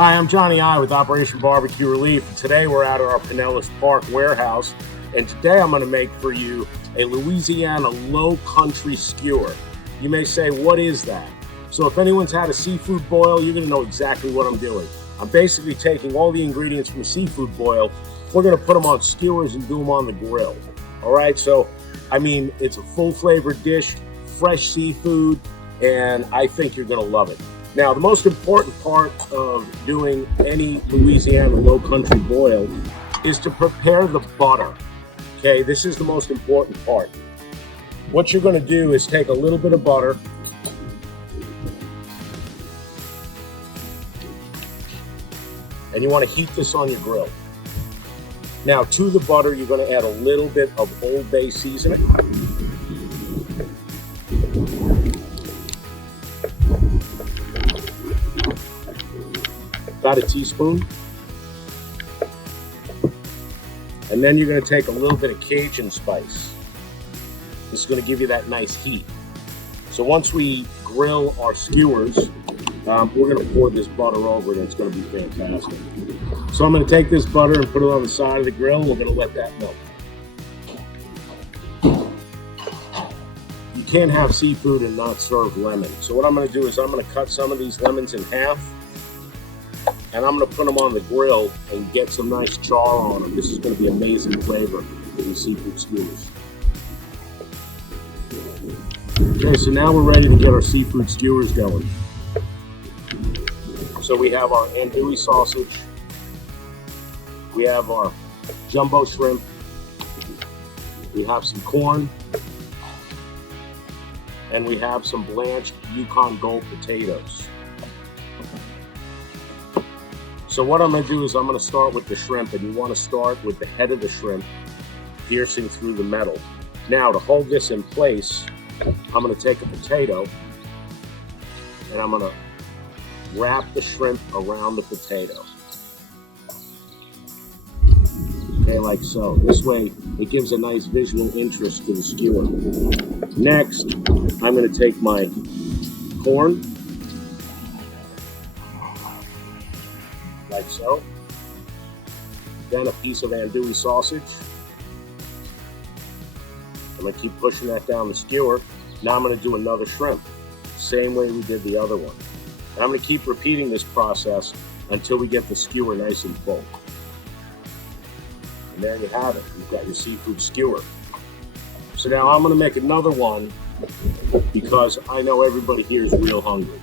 Hi, I'm Johnny I with Operation Barbecue Relief. And today we're out at our Pinellas Park warehouse, and today I'm going to make for you a Louisiana low country skewer. You may say, what is that? So if anyone's had a seafood boil, you're going to know exactly what I'm doing. I'm basically taking all the ingredients from a seafood boil. We're going to put them on skewers and do them on the grill. All right, so I mean, it's a full flavored dish, fresh seafood, and I think you're going to love it. Now, the most important part of doing any Louisiana low country boil is to prepare the butter. Okay, this is the most important part. What you're going to do is take a little bit of butter, and you want to heat this on your grill. Now, to the butter, you're going to add a little bit of Old Bay seasoning. About a teaspoon. And then you're going to take a little bit of Cajun spice. This is going to give you that nice heat. So once we grill our skewers, we're going to pour this butter over it, and it's going to be fantastic. So I'm going to take this butter and put it on the side of the grill, and we're going to let that melt. You can't have seafood and not serve lemon. So what I'm going to do is I'm going to cut some of these lemons in half, and I'm going to put them on the grill and get some nice char on them. This is going to be amazing flavor for these seafood skewers. Okay, so now we're ready to get our seafood skewers going. So we have our andouille sausage, we have our jumbo shrimp, we have some corn, and we have some blanched Yukon Gold potatoes. So what I'm going to do is I'm going to start with the shrimp, and you want to start with the head of the shrimp piercing through the metal. Now, to hold this in place, I'm going to take a potato and I'm going to wrap the shrimp around the potato. Okay, like so. This way, it gives a nice visual interest to the skewer. Next, I'm going to take my corn, like so. Then a piece of andouille sausage. I'm going to keep pushing that down the skewer. Now I'm going to do another shrimp, same way we did the other one. And I'm going to keep repeating this process until we get the skewer nice and full. And there you have it. You've got your seafood skewer. So now I'm going to make another one because I know everybody here is real hungry.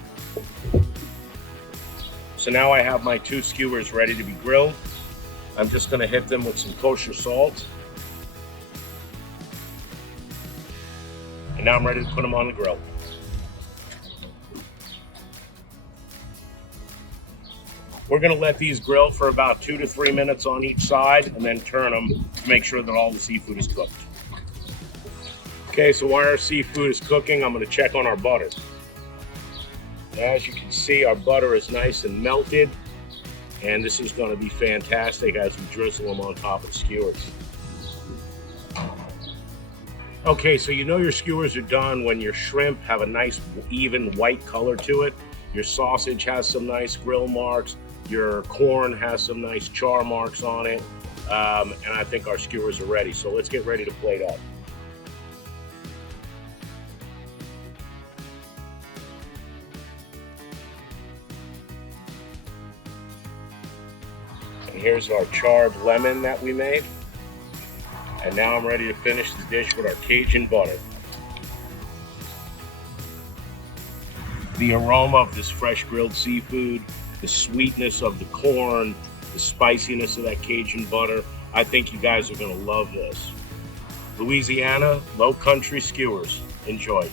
So now I have my two skewers ready to be grilled. I'm just going to hit them with some kosher salt. And now I'm ready to put them on the grill. We're going to let these grill for about 2 to 3 minutes on each side and then turn them to make sure that all the seafood is cooked. Okay, so while our seafood is cooking, I'm going to check on our butter. As you can see, our butter is nice and melted, and this is going to be fantastic as we drizzle them on top of the skewers. Okay, so you know your skewers are done when your shrimp have a nice even white color to it. Your sausage has some nice grill marks. Your corn has some nice char marks on it. And I think our skewers are ready. So let's get ready to plate up. And here's our charred lemon that we made. And now I'm ready to finish the dish with our Cajun butter. The aroma of this fresh grilled seafood, the sweetness of the corn, the spiciness of that Cajun butter. I think you guys are going to love this. Louisiana low country skewers. Enjoy.